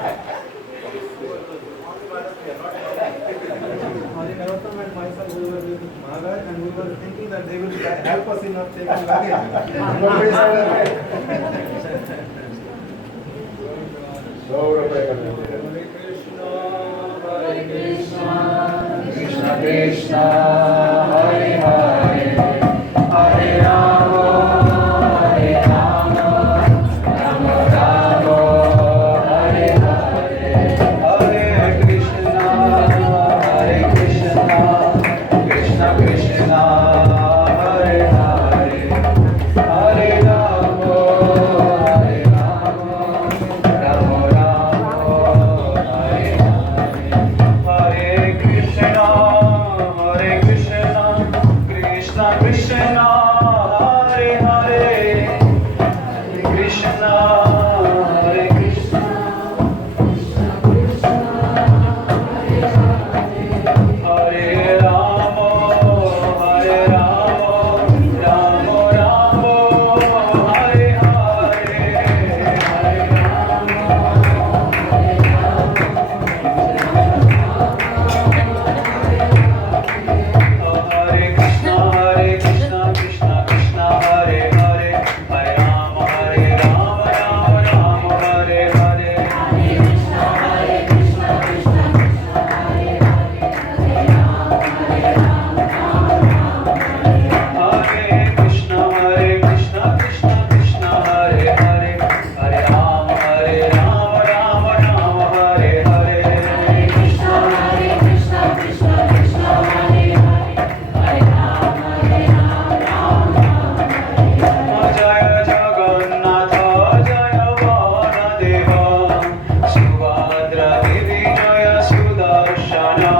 Narottam and myself, we were with Maharaj and we were thinking that they will help us in not taking luggage. Hare Krishna, Krishna Krishna, Hare Hare, Hare Rama, Hare Rama, Rama Rama, Hare Hare, Hare Krishna, Hare Krishna, Krishna Krishna, Hare Hare, Hare Rama, Hare Rama, Rama Rama, Hare Hare, Hare Krishna, Hare Krishna, Krishna Krishna, Hare Hare, Hare Krishna, Hare Krishna, Hare Rama, Hare Rama, Rama Rama, Hare Hare, Hare Hare Krishna, Krishna Krishna, Hare Hare, Hare Rama, Hare Rama, Rama Rama, Hare Hare, Hare Krishna, Krishna Krishna, Hare Hare, Hare Rama, Rama Rama, Hare Hare, Jaya Jagannatha, Jaya Vanadeva, Subhadra Devi, Jaya Sudarshana,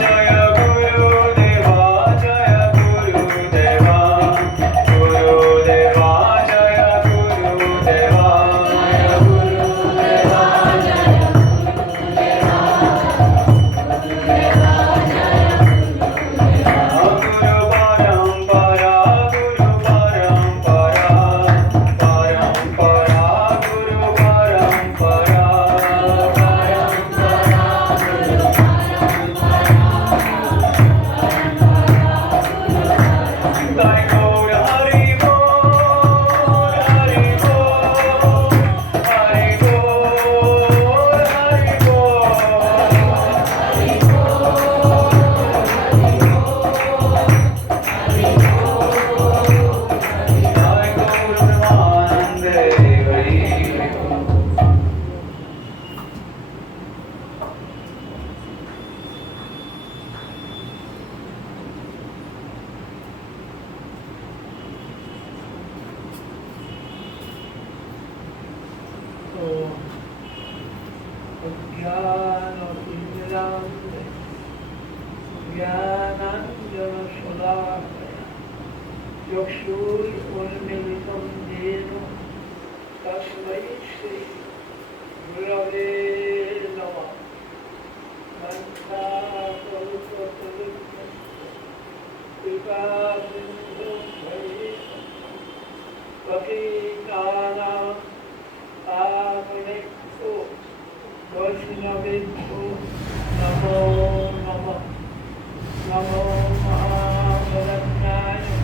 Jaya Guru Deva, Jaya Guru Deva, Guru Deva, Jaya Guru Deva, Jaya Guru Deva, Guru Parampara, Guru Parampara, Parampara, Guru Parampara, Jai Gaur Hari Bol, Hari Bol, Hari Bol, Hari Bol. Jai Gaur Premanande Hari. So, Jnana-Tinmirande, Jnananjana-Shalakaya, Chakshur-Unmilitam Yena, Tasmai Shri Gurave Namah. Mantra-Kalpa-Tarupasya, Kripa-Sindhu-Bhaiva, Patitanam Pavanebhyo Vaishnavebhyo Namo Namah. Namo Mahavaranyaya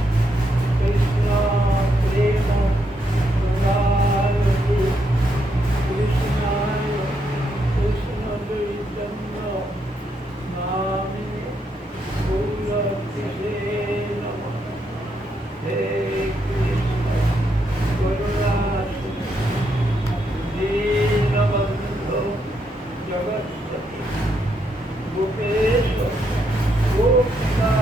Krishna Prema Murari Krishnaya Krishna Chaitanya Namine Gurupise Namah. Hare Krishna Guruvasana Deenabandho Jagatpati Gopesha Gopika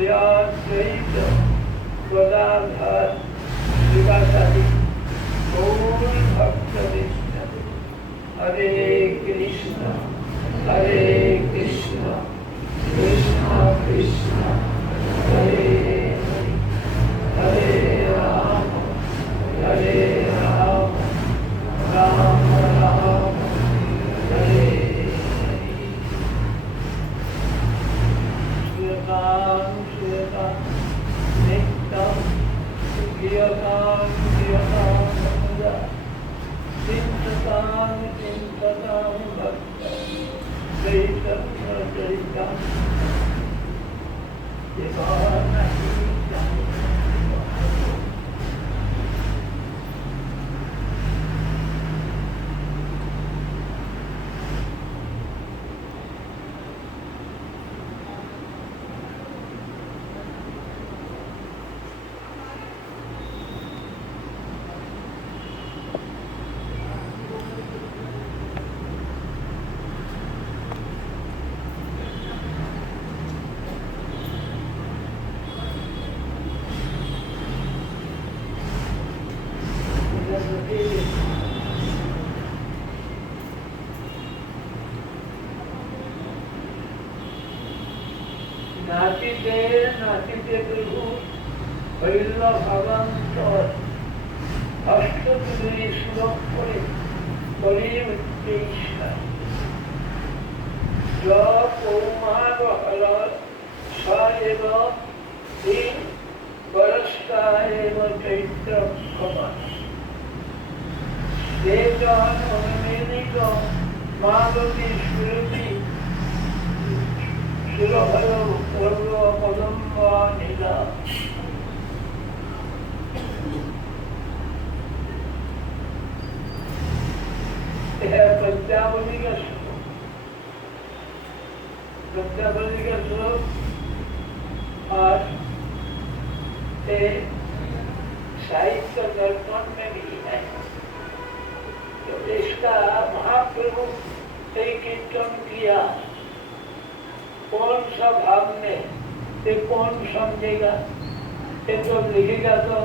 श्रेयाद्वैत Gadadhar श्रीवासादि गौर भक्त विष्णु हरे कृष्ण कृष्ण कृष्ण हरे हरे हरे राम राम राम हरे हरे श्रीराम नित्यम गियताम चिंतताम भक्त चैतम चरितम नाचिते प्रभु हरिल भगवंतर अष्टमी श्लोक पढ़े कौमार हर सैव तीन वर्ष का चैत्र कमल माधवी श्रुति सुरभय पूर्व पदम्बा नीला प्रत्यावली का श्लोक आज साहित्य दर्पण में भी है। तो इसका महाप्रभु से कीर्तन किया कौन सा भाव में ये कौन समझेगा? ये तो लिखेगा तो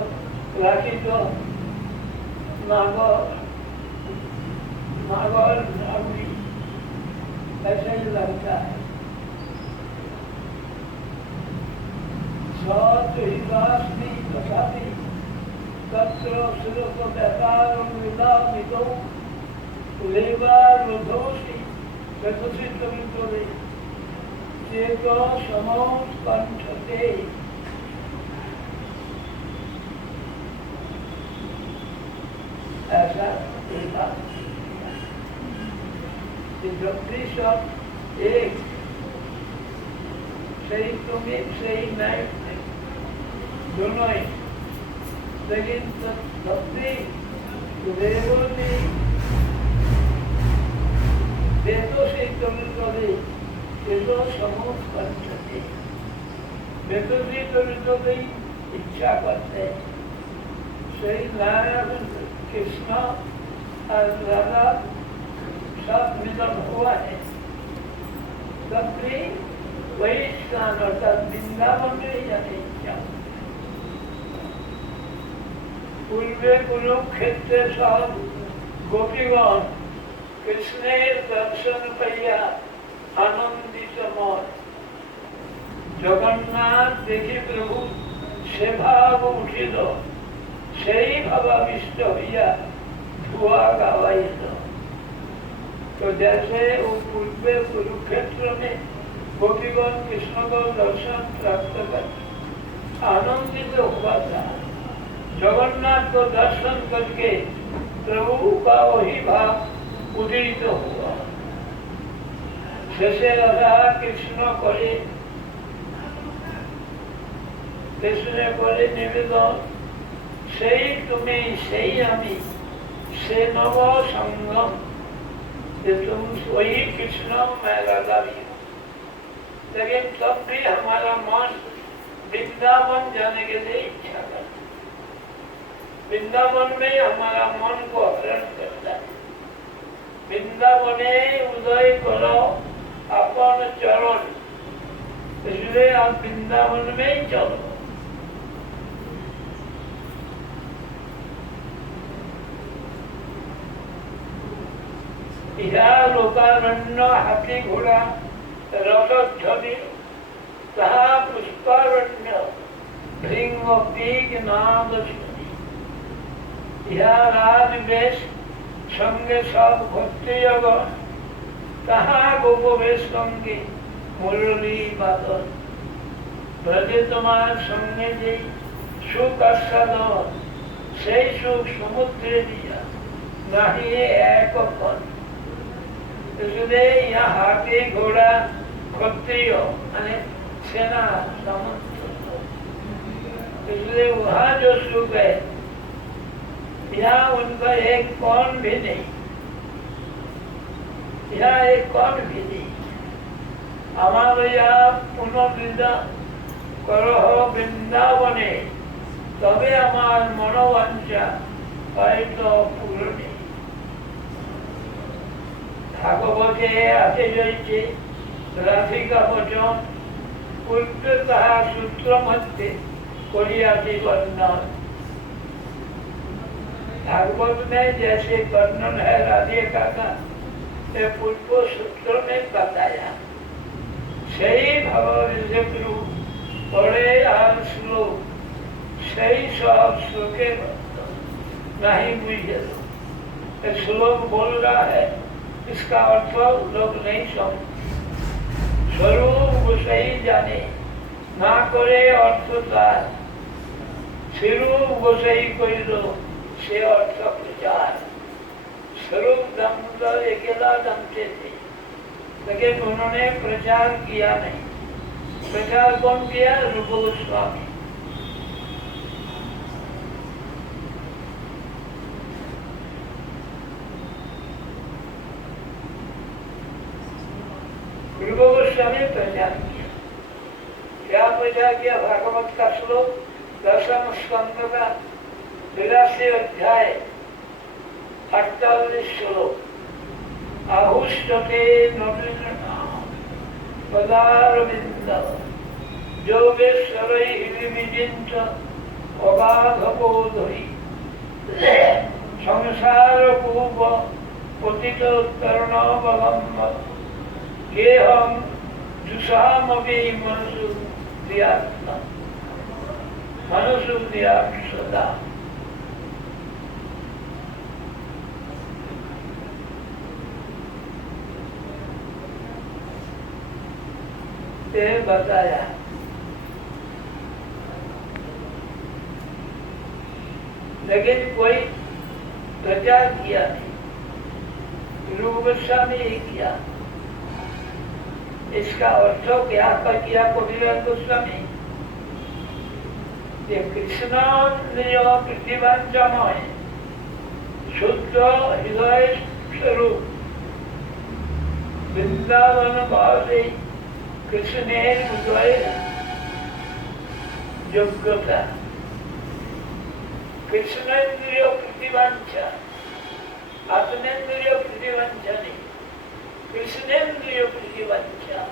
राखी तो नागौर नागौरी ऐसा ही लगता है। हिदास्ती तथापि तत्र श्लोक व्यापारं विलामितो लेवारुधोषि गतसिद्धमितोरे चेतो समोत्कण्ठते। ऐसा देखा सब एक सही तुम्हें सही नहीं दोनों ही, लेकिन भक्ति देवों ने वेदों से तुमित करे वेदों समूह करते वेदों से तुमित की इच्छा करते सही नारायण कृष्ण और राधा सब मिलन हुआ है। तब भी वही स्नान अर्थात वृंदावन में जाने इच्छा पूर्वे कुरुक्षेत्र सब गोपीगण कृष्णेर दर्शन पाइया आनंदित मन जगन्नाथ देखी प्रभु से भाव उठिल से ही भावाविष्ट होइया धुआ गावाइल। तो जैसे वो पूर्वे कुरुक्षेत्र में गोपीगण कृष्ण को दर्शन प्राप्त कर आनंदित हुआ था, जगन्नाथ को दर्शन करके प्रभु का वही भाव उदित हुआ। शेषे राधा कृष्ण करे निवेदन সেই তুমি সেই আমি से नव संगम तुम वही कृष्ण मैं राधा भी हूँ। लेकिन तब भी हमारा मन वृंदावन जाने के लिए इच्छा करता, वृंदावन में हमारा मन को हरण करता है। वृंदावने उदय करो अपन चरण इसलिए आप वृंदावन में ही चलो। यहाँ लोकारण्य हाथी घोड़ा रथध्वनि, तहा पुष्पारण्य भृंग पीक नाद सुनी। यहाँ राज वेश संगे सब भक्ति योग, तहा गोप वेश संगे मुरली बादल। ब्रजे तुम्हार संगे जे सुख आस्वाद, से सुख समुद्रे दिया नहीं एक पद। इसलिए यहाँ हाथी घोड़ा क्षत्रिय माने सेना समुद्र, इसलिए वहाँ जो सुख है यहाँ उनका एक कौन भी नहीं, यहाँ एक कौन भी नहीं। हमारे यहाँ पुनर्विदा करो वृंदावने, तबे हमार मनोवांछा হয়তো পূরণে। ভাগবতে আছে রয়েছে রাধিকা বচন, পূর্বে তাহা সূত্র মধ্যে করিয়াছি वर्णन। भागवत में जैसे वर्णन है राधिका का, ये पूर्व सूत्र में बताया। सही भगवत गुरु पढ़े और श्लोक सही सब श्लोके नहीं बुझे। श्लोक बोल रहा है, इसका अर्थ लोग नहीं समझ। स्वरूप सही जाने ना करे अर्थ तार, स्वरूप गोसाई कोई लो से अर्थ प्रचार। स्वरूप दम अकेला दमते थे, लेकिन उन्होंने प्रचार किया नहीं। प्रचार कौन किया? रूप गोस्वामी। रूप गोस्वामी प्रचार किया। क्या प्रचार किया? भागवत का श्लोक 10वें स्कंद का 82 अध्याय 48 श्लोक। आहुष्टते नवीन पदारविंद योगेश्वरै विविजिंच अगाधबोधि संसार कूप पतित तरुणावलंब गेहं जुषामपि मनसु दियात्मा मनसु दियात् सदा। ये बताया। लेकिन कोई प्रचार किया नहीं, रूप गोस्वामी ही किया। इसका अर्थ क्या किया कबीर गोस्वामी? ये कृष्ण प्रतिभांजन शुद्ध हृदय स्वरूप वृंदावन भावे कृष्णेर हृदय योग्यता। कृष्णेन्द्रिय प्रतिभांसा, आत्मेन्द्रिय प्रतिभांसा नहीं, कृष्णेन्द्रिय प्रतिभांसा।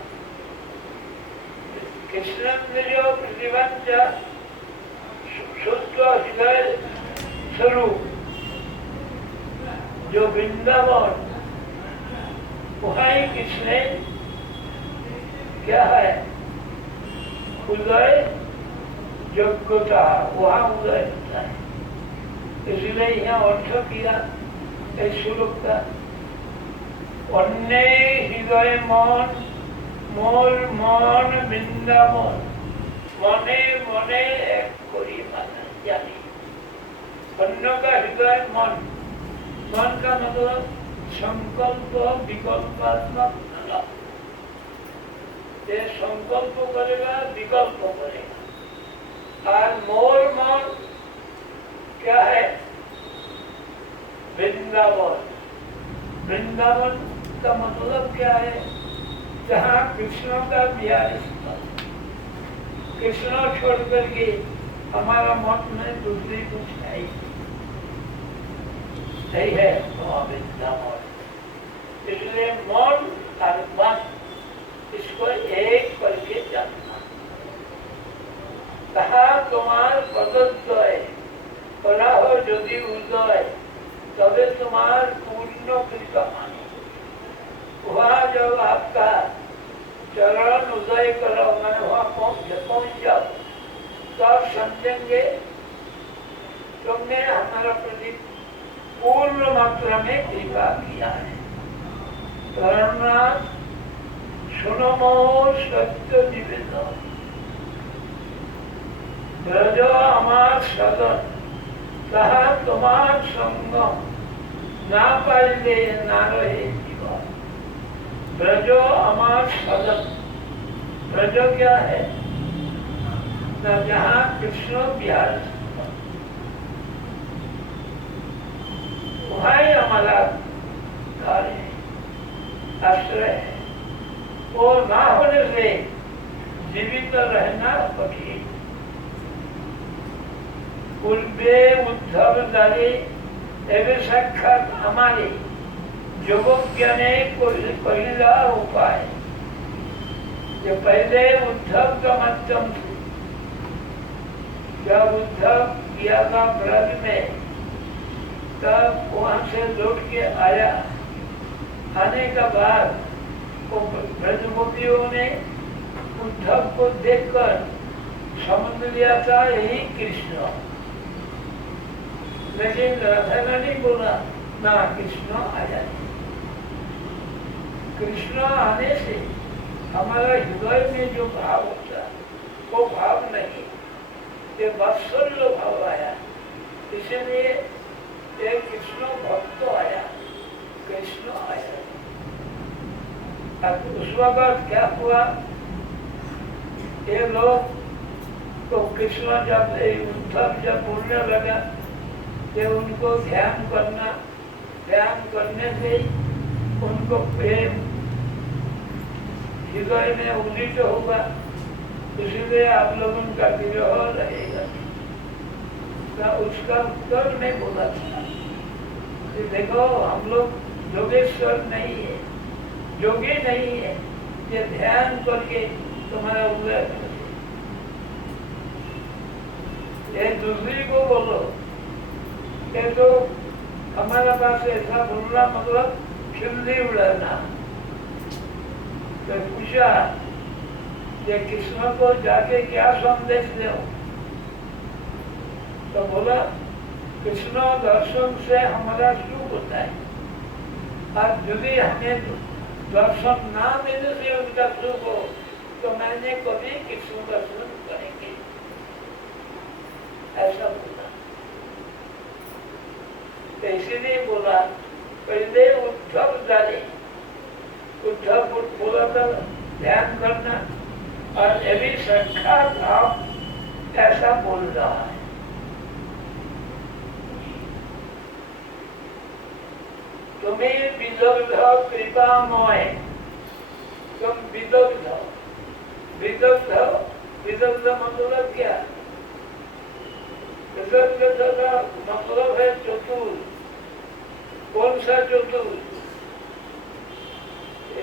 कृष्णेन्द्रिय प्रतिभांसा शुद्ध हृदय स्वरूप जो वृंदावन, वहाँ ही कृष्ण क्या है? उदय योग्यता, वहाँ उदय होता है। इसलिए यहाँ अर्थ किया श्लोक का, अन्य हृदय मन मोर मन वृंदावन, मने मने एक कोई माना जानी। अन्य का हृदय मन, मन का मतलब संकल्प विकल्पात्मक। ये संकल्प करेगा, विकल्प करेगा। और मोर मन क्या है? वृंदावन। वृंदावन का मतलब क्या है? जहाँ कृष्ण का बिहार स्थल। कृष्ण छोड़ करके हमारा मत में दूसरी कुछ नहीं है वृंदावन। इसलिए मन और मन इसको एक करके जानना। তাহা তোমার পদদ্বয় করাহ যদি উদয় তবে তোমার पूर्ण कृपा मानो। वहाँ जब आपका चरण उदय करो मैंने वहाँ पहुँच जाओ तो आप समझेंगे तुमने हमारा प्रति पूर्ण मात्रा में कृपा किया है। धर्मनाथ सुनो मोर सत्य निवेदन ब्रज আমার সদন তাহা তোমার সঙ্গ না পাইলে না রহে জীবন। ब्रज আমার सदन ब्रज क्या है न जहाँ कृष्ण विहार वहाँ ही हमारा घर है आश्रय है। वो ना होने से जीवित रहना कठिन। पूर्वे उद्धव दारी एवं साक्षात हमारे जोग ज्ञाने पहला उपाय जो पहले उद्धव का माध्यम से जब उद्धव किया था ब्रज में तब वहां से लौट के आया। आने का बाद ब्रजगोपियों ने उद्धव को देखकर समझ लिया था यही कृष्ण। लेकिन राधा रानी बोला ना कृष्ण आया। कृष्ण आने से हमारा हृदय में जो भाव होता वो भाव नहीं, ये वात्सल्य भाव आया। इसलिए एक कृष्ण भक्त आया, कृष्ण आया। उस वक्त क्या हुआ, ये लोग तो कृष्ण जब उद्धव जब बोलने लगा कि उनको ध्यान करने से उनको प्रेम हृदय में उदित होगा, इसलिए आप लोग उनका विरह रहेगा। तो उसका उत्तर में बोला था कि देखो हम लोग योगेश्वर नहीं है, योगी नहीं है, ये ध्यान करके तुम्हारा उदय कर। ये दूसरी को बोलो ये तो हमारा पास ऐसा बोलना मतलब खिल्ली उड़ाना। तो पूछा ये कृष्ण को जाके क्या संदेश दो, तो बोला कृष्ण दर्शन से हमारा सुख होता है और यदि हमें दर्शन ना मिलने से उनका सुख हो तो मैंने कभी कृष्ण दर्शन करेंगे ऐसा बोला। तो इसीलिए बोला पहले उद्धव डाले, उद्धव बोला था ध्यान करना और ये भी साक्षात आप ऐसा बोल रहा है। तुम्हें विदग्ध कृपामय, तुम विदग्ध विदग्ध मतलब क्या? विदग्ध का मतलब है चतुर। कौन सा चतुर?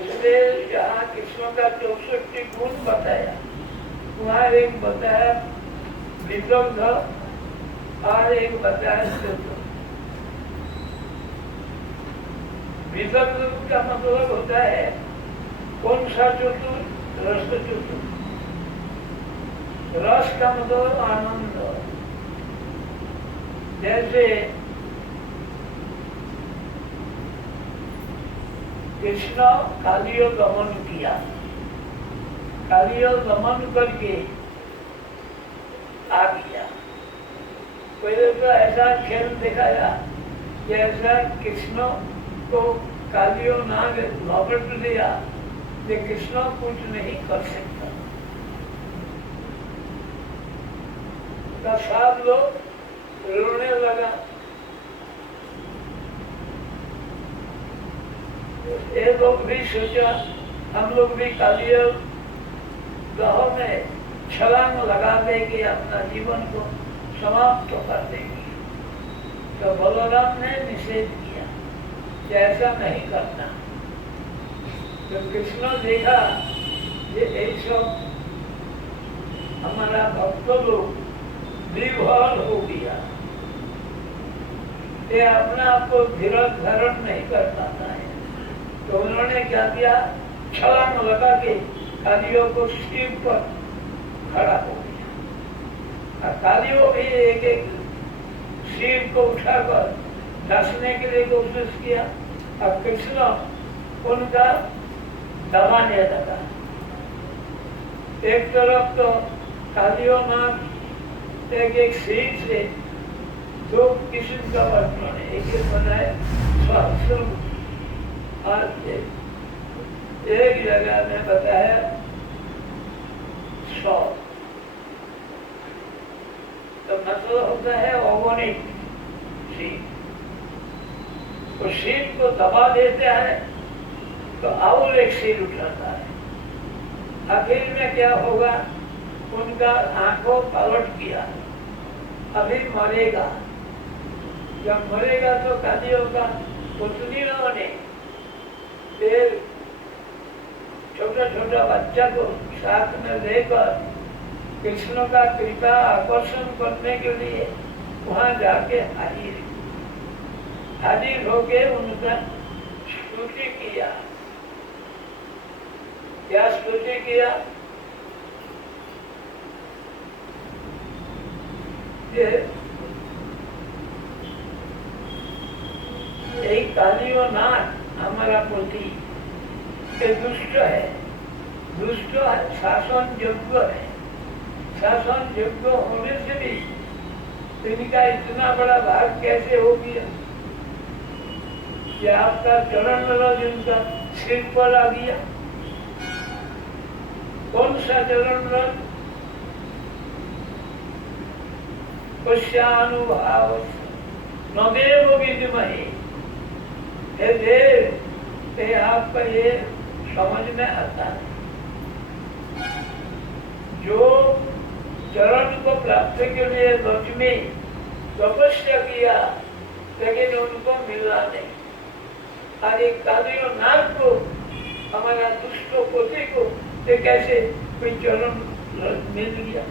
इसलिए यहाँ कृष्ण का 64 गुण बताया, वहाँ एक बताया विदग्ध और एक बताया चतुर। विदग्ध का मतलब होता है कौन सा चतुर? रस चतुर। रस का मतलब आनंद। जैसे कृष्ण कालियो दमन किया, कालियो दमन करके आ गया। पहले तो ऐसा खेल दिखाया कि ऐसा कृष्ण को कालियो ना लौट दिया कि कृष्ण कुछ नहीं कर सकता। तो सब लोग रोने लगा। ये लोग भी सोचा हम लोग भी कालियो दह में छलांग लगा देंगे, अपना जीवन को समाप्त कर देंगे। तो बलराम ने निषेध किया कि ऐसा नहीं करना। तो कृष्ण देखा ये सब हमारा भक्त लोग विभोर हो गया, ये अपने आप को धीरज धारण नहीं कर पाता है, तो उन्होंने क्या किया, छलांग लगा के कालियों को सिर पर खड़ा हो गया। और कालियों भी एक एक सिर को उठाकर धसने के लिए कोशिश किया। अब कृष्ण उनका दबाने लगा। एक तरफ तो कालियों नाग एक सिर से दो किस्म का वर्णन है, एक बनाए सहस्र और एक जगह में बताया 100, तो मतलब होता है ओगोनिक सीट। तो सीट को दबा देते हैं तो और एक सीट उठाता है। आखिर में क्या होगा, उनका आंखों पलट किया, अभी मरेगा। जब मरेगा तो कालियों का पुतलियों ने फिर छोटा छोटा बच्चा को साथ में लेकर कृष्ण का कृपा आकर्षण करने के लिए वहां जाके हाजिर होके उनका स्तुति किया। क्या स्तुति किया, एक कालियों नाथ हमारा पोती दुष्ट है, दुष्ट शासन योग्य है। शासन योग्य होने से भी इनका इतना बड़ा भाग कैसे हो गया कि आपका चरण रज इनका सिर पर आ गया। कौन सा चरण रज, पश्यानुभाव नदेव विद्महे, हे देव, ये आपका ये समझ में आता है। जो चरण को प्राप्त के लिए लक्ष्मी तपस्या किया लेकिन उनको मिला नहीं, और एक कालियों नाग को, हमारा दुष्ट पोते को ये कैसे कोई चरण मिल गया।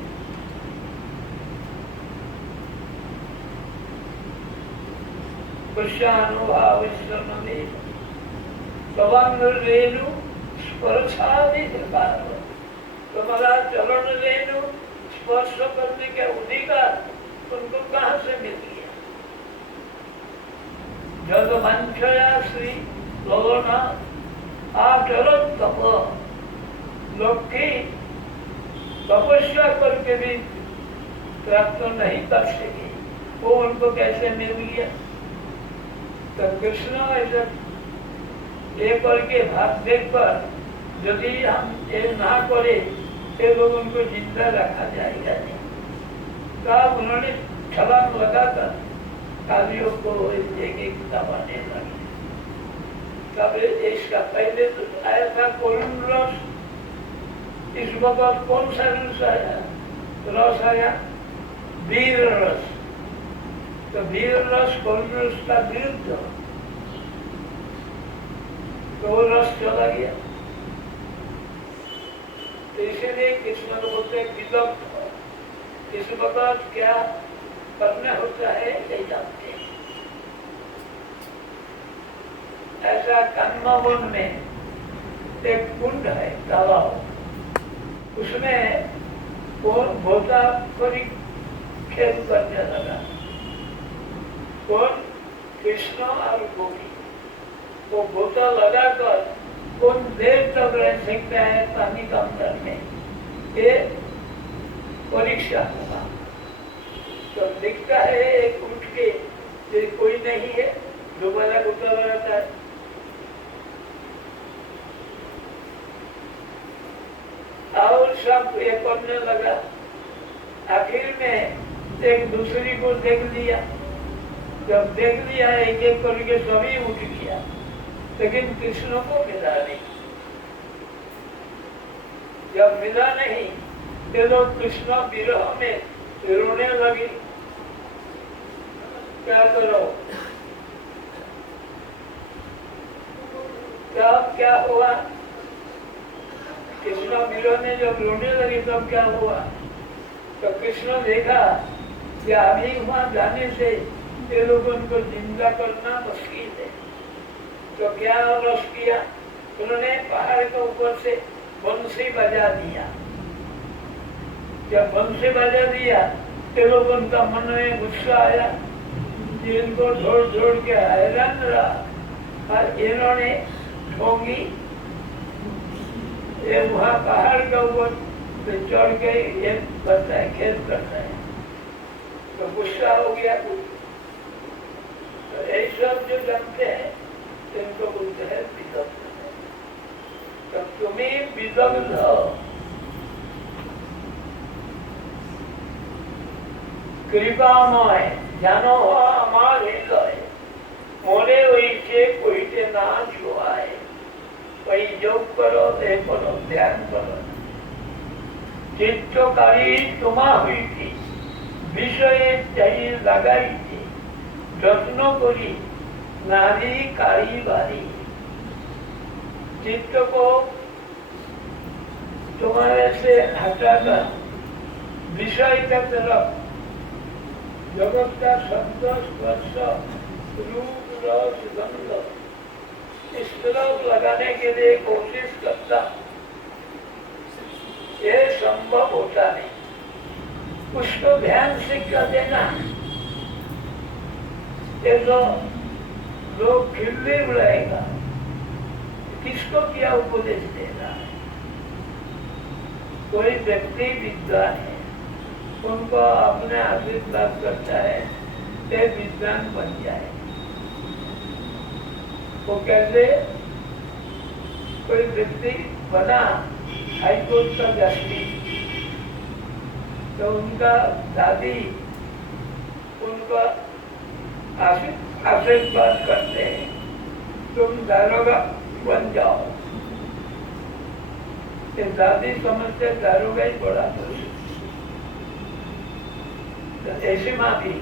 पश्यानुभाव रेणु स्पर्शादि तुम्हारा चरण रेणु स्पर्श करने के अधिकार उनको कहाँ से मिल गया। जग वंशया श्री लोना आचरण तप, लक्ष्मी तपस्या करके भी प्राप्त नहीं कर सके, वो उनको कैसे मिल गया। तो कृष्ण ऐसा ये करके भाग देख कर यदि हम ये ना करे तो लोग उनको जिंदा रखा जाएगा नहीं। तब उन्होंने छलांग लगाकर कालियों को एक एक दबाने लगे। तब इसका पहले तो आया था करुण रस, इस वक्त कौन सा रस आया, रस आया वीर रस। तो वीर रस करुण रस का विरुद्ध, तो वो रस चला गया। तो इसीलिए कृष्ण को बोलते विलुप्त। इस वक्त क्या करना होता है नहीं जानते। ऐसा कन्मवन में एक कुंड है, तालाब, उसमें कौन भोता कोई खेल करने लगा। कौन, कृष्ण और गोपी। वो बोतल लगाकर कौन देर तक रह सकता है पानी के अंदर में, ये परीक्षा होगा। तो दिखता है एक उठ के कोई नहीं है, दोबारा बोतल लगाता है। और सब ये करने लगा। आखिर में एक दूसरी को देख लिया। जब देख लिया एक एक करके सभी उठ गया, लेकिन कृष्ण को मिला नहीं। जब मिला नहीं तो लोग कृष्ण विरह में रोने लगे। क्या करो, तब क्या हुआ, कृष्ण विरह में जब रोने लगे तब क्या हुआ, तो कृष्ण देखा कि अभी वहां जाने से ये लोगों को जिंदा करना मुश्किल है। तो क्या रस किया, उन्होंने पहाड़ के ऊपर से बंसी बजा दिया। जब बंसी बजा दिया तो लोगों का मन में गुस्सा आया, इनको ढोड़ के हैरान रहा और इन्होंने ठोंगी। ये वहाँ पहाड़ के ऊपर चढ़ के ये करता है, खेल करता है, तो गुस्सा हो गया। तो ये सब जो जानते हैं इनको बोलते हैं विदग्ध। तो तुम्हें विदग्ध कृपामय जानो हमारे लय, मोरे वैसे कोई ना छुआए। वही योग करो, दे करो, ध्यान करो। चित्तकारी तुम्हा हुई थी, विषय चाहिए लगाई थी, যত্ন करी नारी कारी बारी। चित्त को तुम्हारे से हटाकर विषय का तरफ, जगत का शब्द स्पर्श रूप रस गंध, इस तरफ लगाने के लिए कोशिश करता, ये संभव होता नहीं। उसको ध्यान से कर देना। ये तो लोग खिल्ली उड़ाएगा, किसको क्या उपदेश देना है। कोई व्यक्ति विद्वान है, उनको अपने आशीर्वाद करता है, ये विद्वान बन जाए। वो कैसे? कोई व्यक्ति बना हाईकोर्ट का जस्टिस, तो उनका दादी उनका आशीर्वाद करते हैं, तुम दारोगा बन जाओ। ये दादी समझते दारोगा ही बड़ा दोष। तो ऐसे माँ भी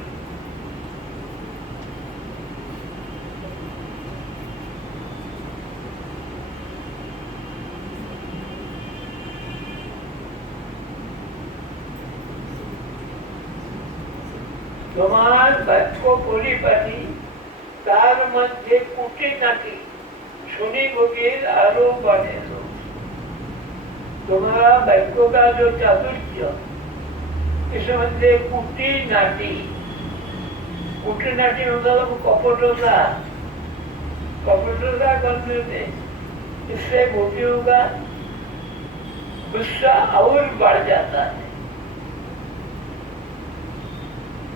তোমার বাক্য পরিপাটি, তার মধ্যে কুটি নাটি, শুনি গভীর আরো बढ़े। तुम्हारा वाक्यों का जो चातुर्य, इस मध्य कुटी नाटी, कुटी नाटी मतलब कपटता, कपटता करने से इससे गोपियों का गुस्सा और बढ़ जाता है।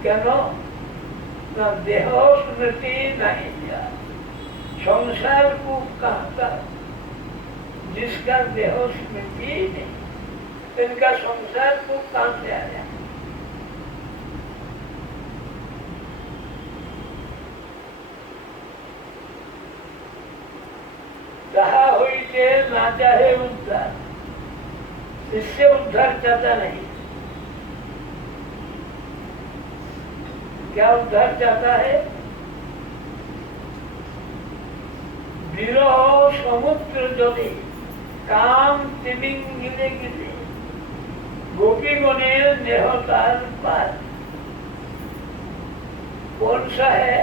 क्यों? न देह स्मृति नहीं दिया, संसार को कहता जिसका देह स्मृति नहीं, इनका संसार को कहां से आया? चाहा हुई के ना चाहे उद्धार, इससे उद्धार चाहता नहीं। क्या उद्धार चाहता है? विरह समुद्र जले काम तिमिंगिले गिले, गोपी गणे नेहतार पार। कौन सा है?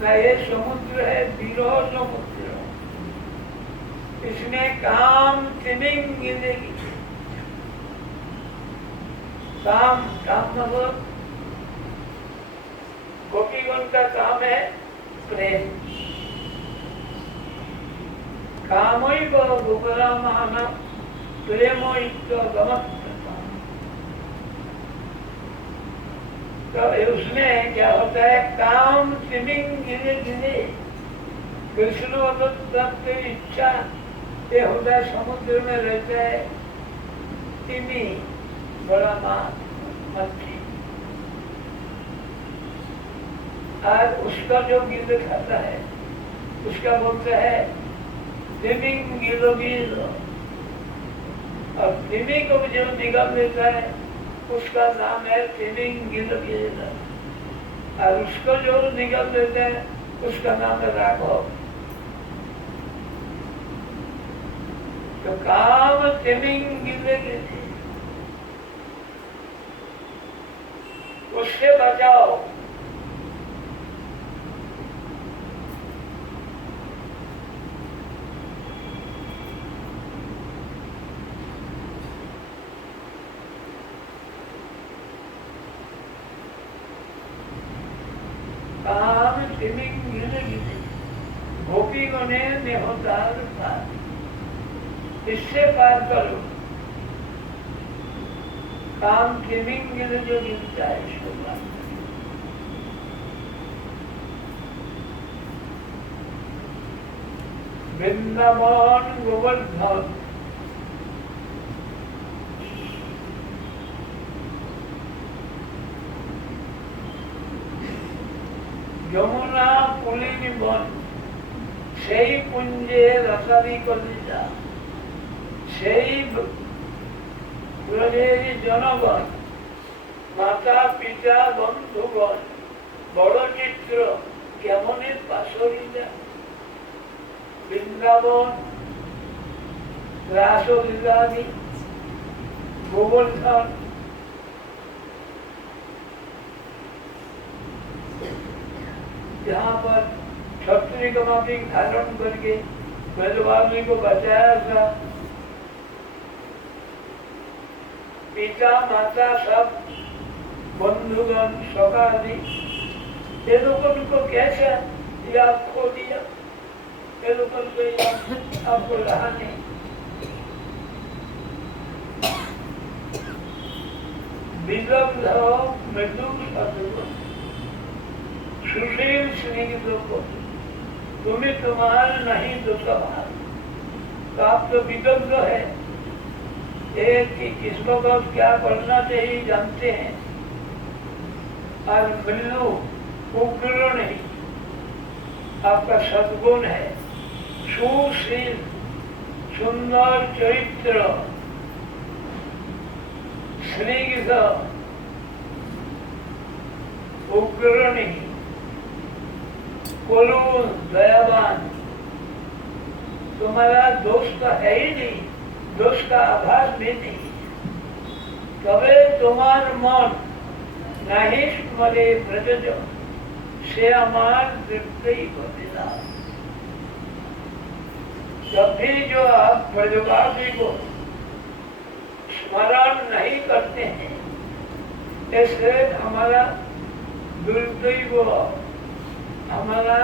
ना ये समुद्र है, विरह समुद्र। इसमें काम तिमिंगिले गिले, काम मतलब गोपीगण का काम है प्रेम। कामोई गोपरा महाना प्रेमो तो उसमें क्या होता है? काम स्विमिंग गिरे गिरे, कृष्ण तत्व इच्छा ये होता है, समुद्र में रहता है तिमी, बड़ा मच्छी, और उसका जो गिल खाता है उसका बोलते है तिमिंग गिलो गिलो। और तिमी को जो निगल देता है उसका नाम है तिमिंग गिलो गिलो, और उसको जो निगल देते हैं उसका नाम है राघव। तो काम तिमिंग गिले गिले, उससे बचाओ। काम गोपीगण ने नेहोतार पार, इससे पार करो। काम तिमिंगिल जो गिरता है इसको पार करो। वृंदावन गोवर्धन যমুনা পুলিনী বন, সেই পুঞ্জে রসাদি কলিতা, সেই ব্রজের জনগণ, মাতা পিতা বন্ধুগণ, বড় চিত্র কেমনে পাশরিতা। বৃন্দাবন রাসলীলাদি গোবর্ধন जहाँ पर क्षत्रिय कमापी धारण करके ब्रजवासी को बचाया था। पिता माता सब बंधुगण सखादि ये लोगों को कैसा या खो दिया, ये लोगों को आपको रहा नहीं। विलब्ध मृदु सदगुण सुशील स्नेहित को तुम्हें तुम्हार नहीं तो सवाल। तो आप तो विदग्ध है, एक कि किसको कब क्या करना चाहिए जानते हैं, और मृदु उग्र नहीं, आपका सद्गुण है। सुशील सुंदर चरित्र, स्नेहित उग्र नहीं, कोलू दयावान। तुम्हारा दोष तो है ही नहीं, दोष का आभास भी नहीं। कभी तुम्हार मन नहीं स्मरे ब्रज से अमान तृप्ति को देना। जब भी जो आप ब्रजवासी को स्मरण नहीं करते हैं, इससे हमारा दुर्दैव, हमारा